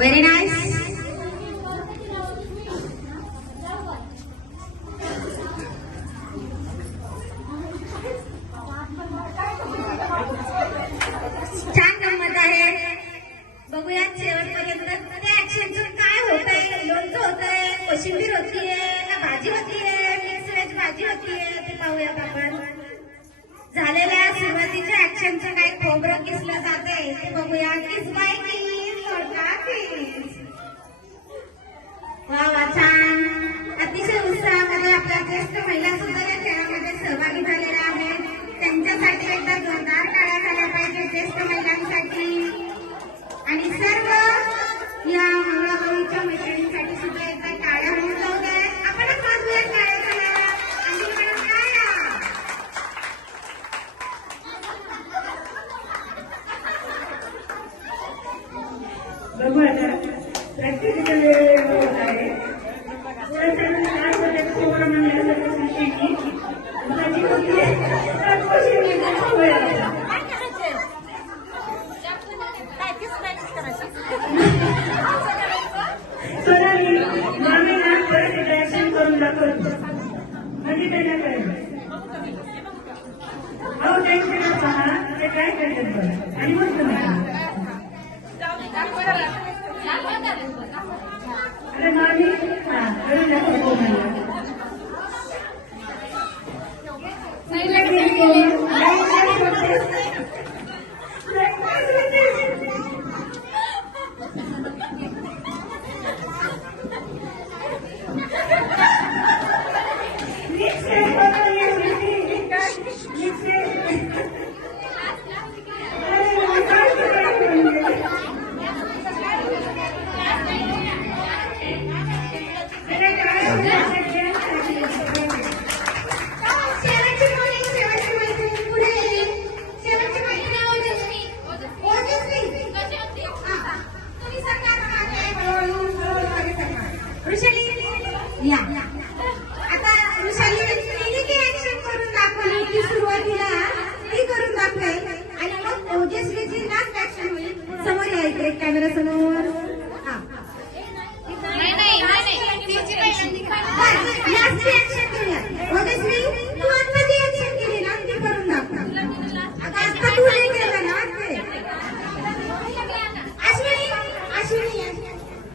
Very nice छान गंमत आहे बघूयात शेवटपर्यंत. ते ऍक्शनचं काय होत होतंय? लोणचं आहे कोशिंबीर होतीये का भाजी होतीये मिक्स व्हेज भाजी होतीये ते पाहूयात आपण. झालेल्या सुरुवातीच्या ऍक्शनचं काही खोबरं किसलं आहे ते बघूया. किस बाय किस सोडला बघू आता प्रॅक्टिकल होत आहे. आणि काय está fuera de la या. आता विशाली की ऍक्शन करून ती सुरुवातीला. ती करून दाखवेल. आणि मग ओजस्वीची लास्ट ऍक्शन होईल. समोर या इकडे कॅमेरा समोर.